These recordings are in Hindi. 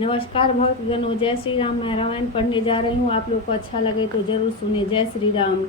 नमस्कार भक्तगणों, जय श्री राम। मैं रामायण पढ़ने जा रही हूँ। आप लोग को अच्छा लगे तो जरूर सुने। जय श्री राम।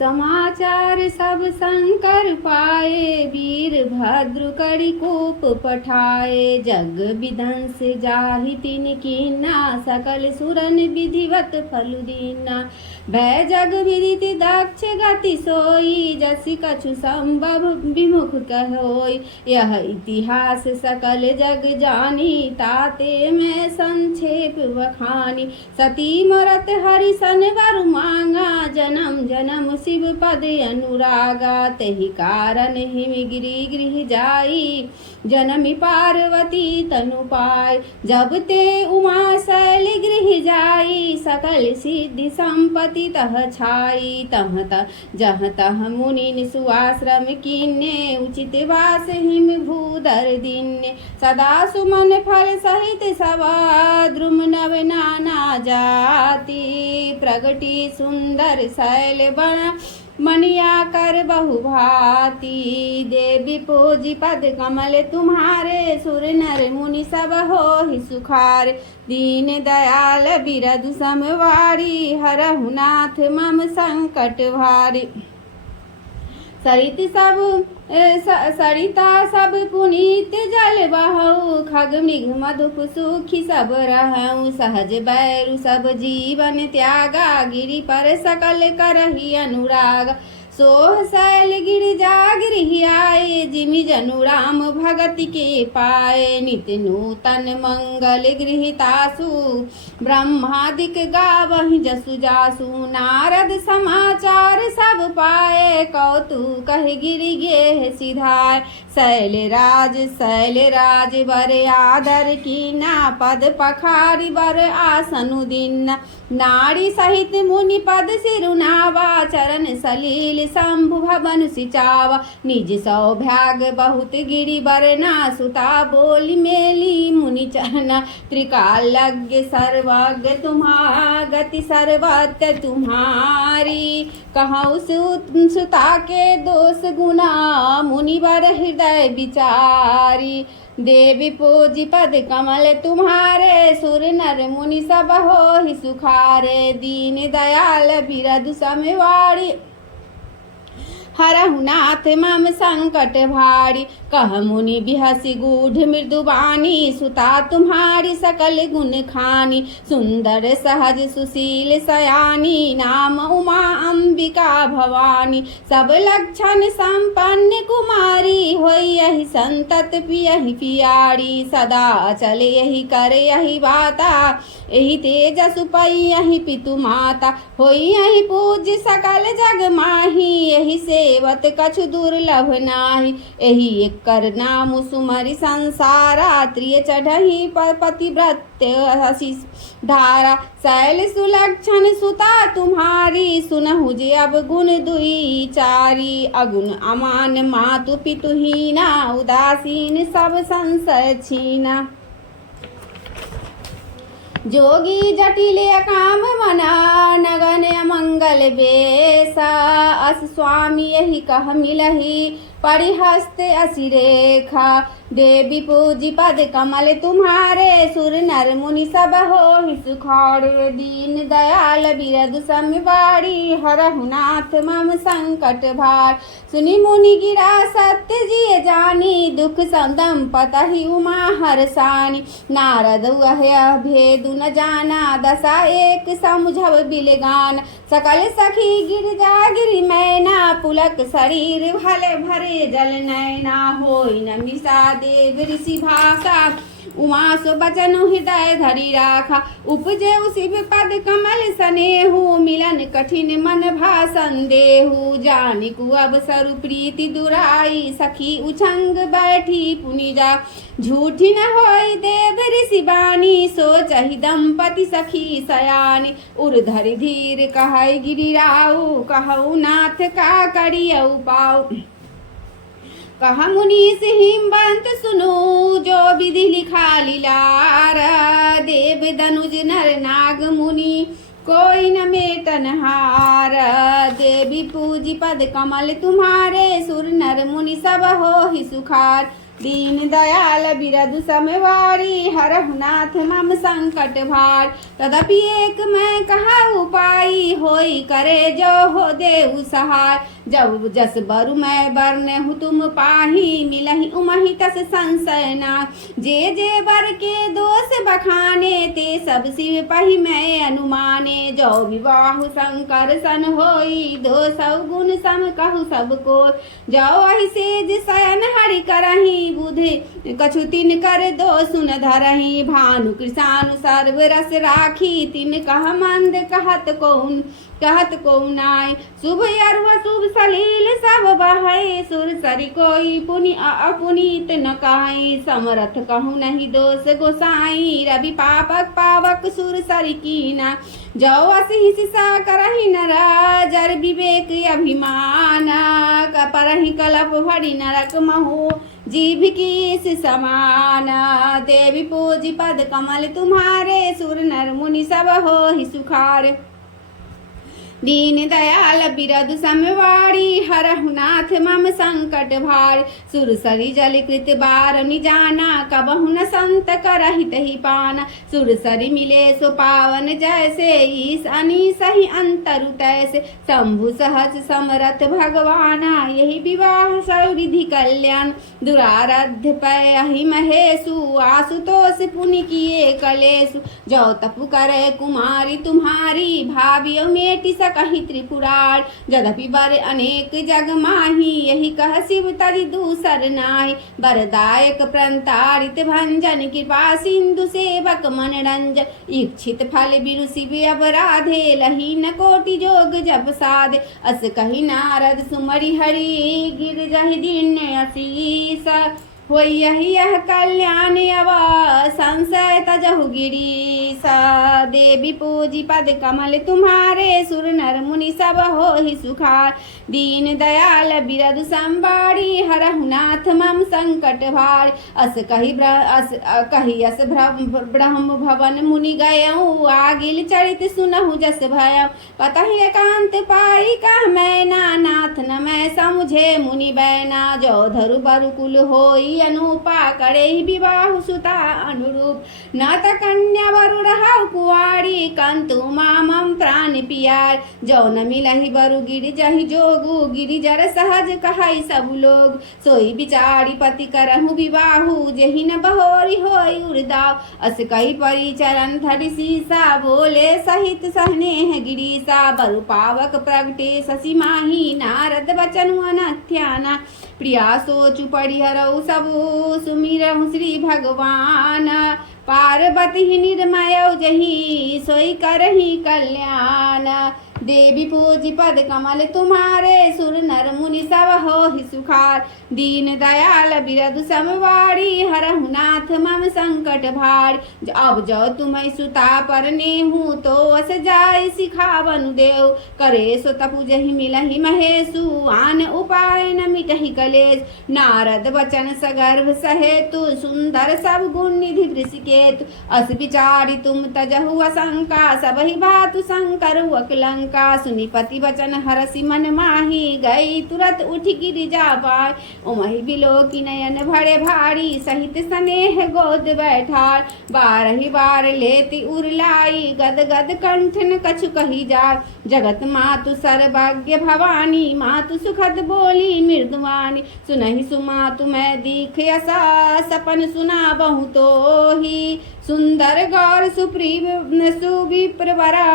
समाचार सब शंकर पाए, वीरभद्र करि कोप पठाए। जग विध्वंस जाहि तिन कीन्हा, सकल सुरन विधिवत फल दीन्हा। भय जग विदित दक्ष गति सोई, जसि कछु संभव विमुख कहोई। यह इतिहास सकल जग जानी, ताते मैं संक्षेप बखानी। सती मरत हरिसन वर मांगा, जन्म जन्म शिव पद अनुरागा। तेहि कारण हिम गिरि गृह जाई, जनमी पार्वती तनु पाई। जब ते उमा शैल गृह जाई, सकल सिद्धि संपत्ति तह छाई। जह तह मुनि सुआश्रम कीन्हे, उचित वास हिम भूधर दीन्हे। सदा सुमन फल सहित सभा, द्रुम नव नाना जाति। प्रगति सुंदर शैल बन मनिया कर बहु भांति। देवी पूजी पद कमल तुम्हारे, सुर नर मुनि सब होहि सुखार। दीन दयाल बिरधु समवारी, हरहु नाथ मम संकट भारी। सरिता सब पुनीत जल बहऊ, खग मृग मधुप सुखी सब रहऊ। सहज बैरु सब जीवन त्यागा, गिरि पर सकल करहि अनुराग। सोह शैल गिरिजा गृह आए, जिमि जनु राम भगति के पाए। नित्य नूतन मंगल गृहितासु, ब्रह्मादिक गावहि जसु जासु। नारद समाचार सब पाए, कौतुक कहि गिरि गेह सिधाय। शैल राज बर आदर कीना, पद पखारि बर आसनु दीन्हा। नारी सहित मुनि पद सिरुनावा, चरण सलील शंभु भवन सिचावा। निज सौभाग्य बहुत गिरि बरना, सुता बोली मेली मुनि चरना। त्रिकालज्ञ सर्वज्ञ तुम्हारा, गति सर्वत्र तुम्हारी। कहूँ सुता के दोष गुना, मुनि बर हृदय विचारी। देवी पूजी पद कमल तुम्हारे, सुर नर मुनि सब होहि सुखारे। दीन दयाल बिरधु समवारी, हरहु नाथ मम संकट भारी। कह मुनि बिहसि गूढ़ मृदुबानी, सुता तुम्हारी सकल गुण खानी। सुंदर सहज सुशील सयानी, नाम उमा अंबिका भवानी। सब लक्षण संपन्न कुमारी, होई यही संतत पियहि पियारी। सदा चले यही कर यही बाता, यही तेजसु पई यही पितु माता। होई यही पूज्य सकल जग माही, यही सेवत कछु दुर्लभ नाही। यही एक कर नाम सुमरि संसारा, त्रिय चढ़ही पतिव्रत्य आशीष धारा। शैल सुलक्षण सुता तुम्हारी, सुनहु जे अब गुण दुई चारी। अगुण अमान मातु पितुहीना, उदासीन सब संशय छीना। जोगी जटिल काम मना, नगन अमंगल बेसा। अस स्वामी यही कह मिलही, परिहस्त असि रेखा। देवी पूजी पद कमल तुम्हारे, सुर नर मुनि सब होहि सुखारे। दीन दयाल बिरधु समवारी, हरहु नाथ मम संकट भार। सुनि मुनि गिरा सत्य जिय जानी, दुख सदम पतहि उमा हरसानी। नारद वह भेदु न जाना, दशा एक समुझब बिलगान। सकल सखी गिरजा गिरि मैना, पुलक शरीर भले भरे जल नैना। होई न मिसा देव ऋषि भाषा, उमा सो बचन हृदय धरि राखा। उपजे शिव पद कमल सनेहु, मिलन कठिन मन भाषण देहु। जानिकु अवसर प्रीति दुराई, सखी उछंग बैठी पुनि जा। झूठी न होई देव ऋषि बानी, सोचहि दंपति सखी सयानी। उर धरि धीर कहै गिरिराऊ, कहु नाथ का करियौ पाऊ। कहा मुनीस हिमवंत सुनो, जो विधि लिखा लीलार। देव दनुज नर नाग मुनि, कोई न मेटन हार। देवी पूजी पद कमल तुम्हारे, सुर नर मुनि सब होहि सुखार। दीन दयाल बिरदु समवारी हरहु नाथ मम संकट भार। तदपि एक मैं कहा उपाई होई करे जो हो देहु सहाय। जब जस बरु मैं बरने हूँ तुम पाही मिलहि उमहि तस संशय ना। जे बर के दोष बखाने ते सब शिव पहि मैं अनुमाने। जो विवाहु शंकर सन होई दो सौ गुण सम कहु सबको। जाओ अहि सेज शयन हरि करहि बुधि कछु तिन कर दो सुन धरहि। भानु कृषानु सर्व रस राखी तिन कह मंद कहत कौन नाय। शुभ अरुव शुभ सलील सब बहै सुर सरि कोई पुनि अपुनीत न काई। समरथ कहूँ नहीं दोष गोसाई रवि पापक पावक सुर सरि कीना। जो असि सिसा करहि नरा जर विवेक अभिमान। कपरहि कलप भरि नरक महु जीभ की समान। देवी पूजी पद कमल तुम्हारे सुर नर मुनि सब हो ही सुखार। दीन दयाल बिरदु समवाड़ी हरहु नाथ मम संकट भार। सुरसरी जल कृत बार निजाना कबहु न संत करहित ही पाना। सुरसरी मिले सो पावन जैसे ईस अनी सही अंतरु तैसे। शंभु सहज समरथ भगवाना यही विवाह सौरिधि कल्याण। दुराराध्य पहि महेशु आशुतोष पुनि किए कलेशु। जो तपु करे कुमारी तुम्हारी भावियो मेटि कही त्रिपुरार। यद्यपि बर अनेक जग माही यही कह शिव तरि दूसर नाहि। बरदायक प्रंतारित भंजन कृपा सिंधु सेवक मन रंजन। इच्छित फल बिरु शिव अपराधे लही न कोटि जोग जप साधे। अस कही नारद सुमरि हरि गिर जहि दीन असीस। होई यह कल्याण अव संशय तजहु गिरीश। देवी पूजी पद कमल तुम्हारे सुर नर मुनि सब हो ही सुखार। दीन दयाल बिरदु संबाड़ी हरहु नाथ मम संकट भार। अस कही अस ब्रह्म भवन मुनि गयऊ आगिल चरित सुनहु जस भय। कतहि एकांत पाई कह मैना नाथ न मैं समुझे मुनि बैना। जो धरु बरु कुल होई अनुपा करे विवाह सुता अनुरूप। न त कन्या वरु रहु कुआरी कंतु मामम प्राण पियार। जो न मिलहि बरु गिर जहि जोगु गिरिजर सहज कहै सब लोग। सोई बिचारी पति करहु विवाहु जेहि न बहोरी होई उर्दाव। अस कही परि चरण धरि सीसा बोले सहित सहनेह गिरीसा। बरु पावक प्रगटे शशि माही नारद बचन अनथ्याना। प्रिया सोचु परिहरऊ सबु सुमिरहु श्री भगवान। पार्वती निर्मय जही सोई करही कल्याण। देवी पूजी पद कमल तुम्हारे सुर नर मुनि सब हो ही सुखार। दीन दयाल बिरदु समवाड़ी हरहु नाथ मम संकट भार। अब जो तुम्हें सुता परने हूँ तो अस जाय सिखावन देव। करे सो तपु जहि मिलहि महेशु आन उपाय न मिटहि कलेश। नारद वचन सगर्भ सहेतु सुंदर सब गुण निधि वृषिकेतु। अस विचारी तुम तजहु असंका सबहि भातु शंकर अकलंका। सुनिपति वचन हरसि मन माही गई तुरत उठ गिरिजा पाय। उमहि बिलोकी नयन भरे भारी सहित स्नेह गोद बैठार। बारहि बार लेति उरलाई गद गद कंठन कछु कही जाय। जगत मातु सर्वज्ञ भवानी मातु सुखद बोली मृदुवानी। सुनहि सुमातु मैं दीख यसा सपन सुना बहु तो ही। सुंदर गौर सुविप्रवरा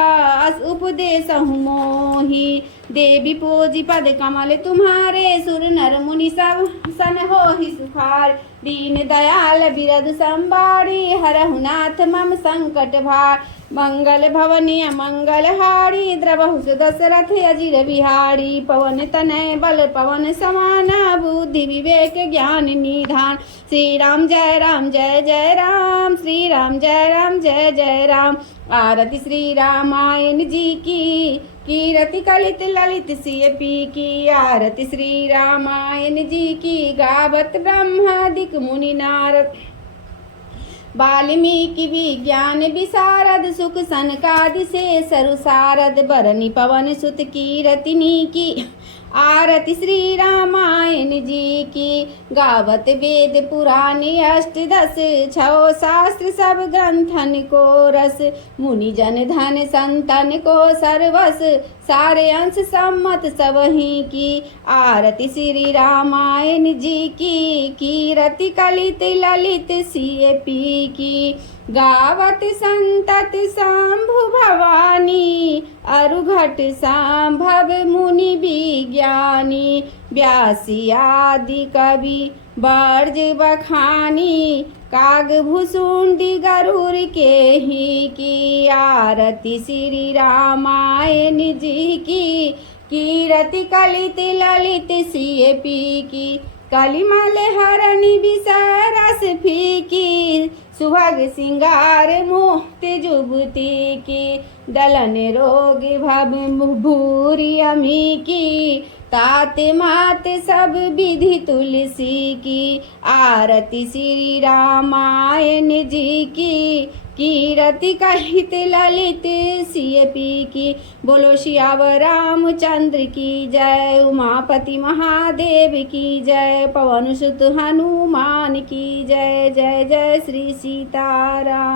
उपदेश मोही। देवी पूजी पद कमल तुम्हारे सुर नर मुनि सब सन हो ही सुखार। दीन दयाल बिरदु संबाड़ी हरहु नाथ मम संकट भार। मंगल भवनी मंगल हारी द्रवहु दशरथ अजिर बिहारी। पवन तनय बल पवन समाना बुद्धि विवेक ज्ञान निधान। श्री राम जय राम श्री राम जय जय राम। आरती श्री रामायण जी की कीरति कलित ललित सिय पी की। आरती श्री रामायण जी की गावत ब्रह्मादिक मुनि नारद। वाल्मीकि विज्ञान विशारद सुख सनकादि से सरु सारद। बरनि पवन सुत कीरतिनी की आरती श्री रामायण जी की, गावत वेद पुराण अष्टदश, छो शास्त्र सब ग्रंथन को रस, मुनि जन धन संतन को सर्वस, सारे अंश सम्मत सबही की। आरती श्री रामायण जी की, कीरति कलित ललित सिय पी की, गावत संतत शंभु भवानी, अरुघट संभव मुनि विज्ञानी, व्यासी आदि कवि बर्ज बखानी, काग भुसुंडी गरुड़ के ही की। आरती श्री रामायण जी की, कीरति कलित ललित सिय पी की, कलिमल हरणी विषय रस फीकी, सुभग सिंगार मुक्ति जुबती की, दलन रोग भव भूरी अमी की, तात मात सब विधि तुलसी की। आरती श्री रामायण जी की, कीरति कलित ललित सिय पी की। बोलो सियावर रामचंद्र की जय, उमापति महादेव की जय, पवन सुत हनुमान की जय। जय जय श्री सीताराम।